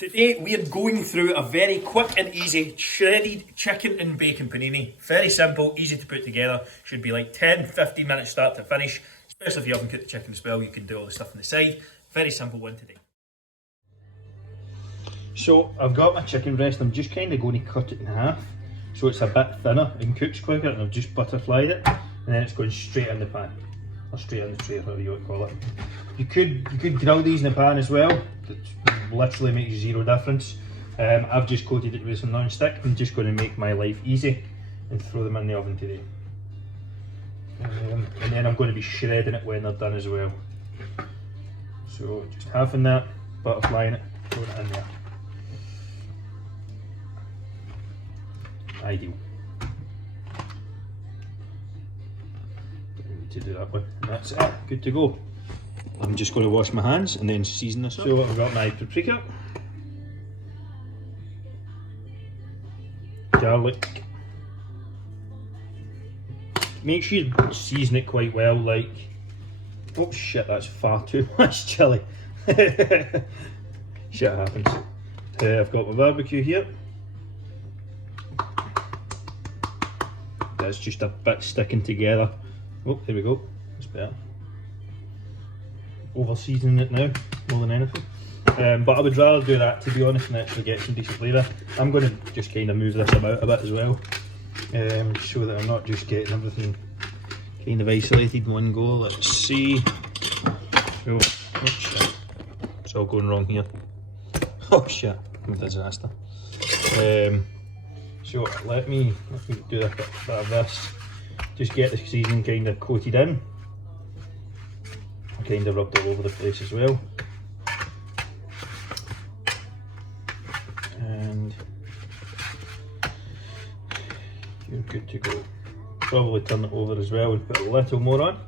Today we are going through a very quick and easy shredded chicken and bacon panini. Very simple, easy to put together. Should be like 10-15 minutes start to finish. Especially if you haven't cooked the chicken as well, you can do all the stuff on the side. Very simple one today. So I've got my chicken breast. I'm just kind of going to cut it in half so it's a bit thinner and cooks quicker, and I've just butterflied it, and then it's going straight in the pan. Or straight in the tray, whatever you want to call it. You could grill these in the pan as well. It literally makes zero difference. I've just coated it with some non-stick. I'm just going to make my life easy and throw them in the oven today. And then I'm going to be shredding it when they're done as well. So just halving that, butterflying it, throwing it in there. Ideal. Don't need to do that one. And that's it. Good to go. I'm just going to wash my hands and then season this up. So I've got my paprika, garlic. Make sure you season it quite well, like, oh shit, that's far too much chilli. Shit happens. I've got my barbecue here. That's just a bit sticking together. Oh, there we go, that's better. Over seasoning it now, more than anything. But I would rather do that, to be honest, and actually get some decent flavour. I'm going to just kind of move this about a bit as well, so that I'm not just getting everything kind of isolated in one go. Let's see. Oh shit, it's all going wrong here. Oh shit, I'm a disaster. So let me do a bit of this. Just get the seasoning kind of coated in. Kind of rubbed all over the place as well. And you're good to go. Probably turn it over as well and put a little more on,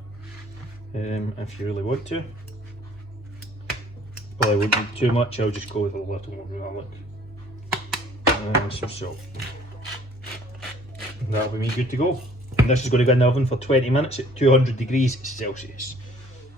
if you really want to. Probably won't need too much, I'll just go with a little more garlic and some salt. And that'll be me good to go. And this is going to go in the oven for 20 minutes at 200 degrees Celsius.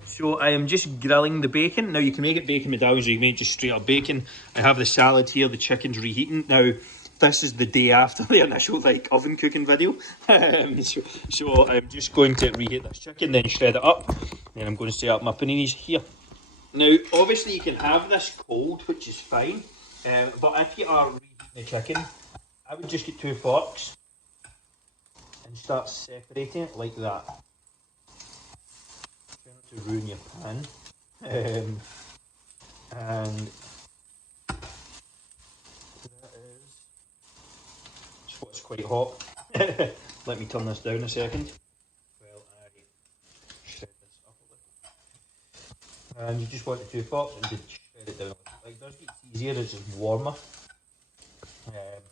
So I am just grilling the bacon. Now you can make it bacon medallions, or you can make it just straight up bacon. I have the salad here, the chicken's reheating. Now this is the day after the initial oven cooking video. So I'm just going to reheat this chicken, then shred it up. Then I'm going to set up my paninis here. Now obviously you can have this cold, which is fine. But if you are reheating the chicken, I would just get 2 forks and start separating it like that. To ruin your pan, and that is what's quite hot. Let me turn this down a second while I shred this up a little. And you just want the 2 forks and just shred it down. Like, it does get easier as it's warmer. And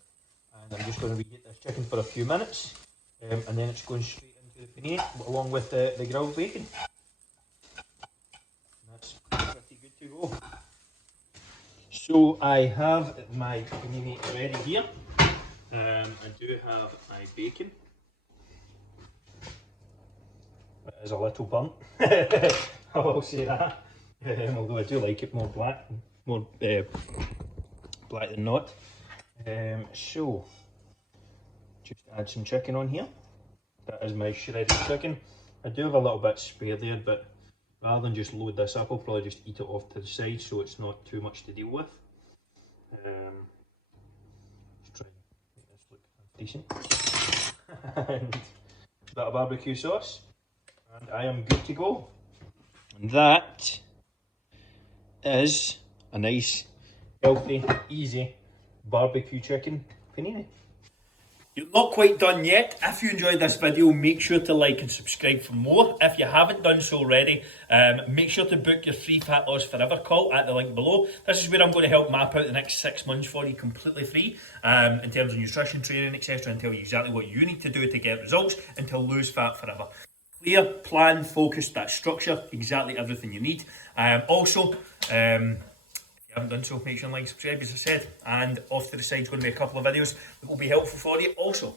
I'm just going to reheat this chicken for a few minutes, and then it's going straight into the panini along with the grilled bacon. Pretty good to go. So I have my panini ready here. I do have my bacon. It is a little burnt. I will say that. Although I do like it more black than not. So just add some chicken on here. That is my shredded chicken. I do have a little bit spare there, but rather than just load this up, I'll probably just eat it off to the side so it's not too much to deal with. Let's try and make this look decent. And a bit of barbecue sauce, and I am good to go. And that is a nice, healthy, easy barbecue chicken panini. You're not quite done yet. If you enjoyed this video, make sure to like and subscribe for more. If you haven't done so already, make sure to book your free Fat Loss Forever call at the link below. This is where I'm going to help map out the next 6 months for you completely free, in terms of nutrition, training, etc., and tell you exactly what you need to do to get results and to lose fat forever. Clear, plan, focus, that structure, exactly everything you need. Also, if you haven't done so, make sure and like, subscribe, as I said, and off to the side is going to be a couple of videos that will be helpful for you also.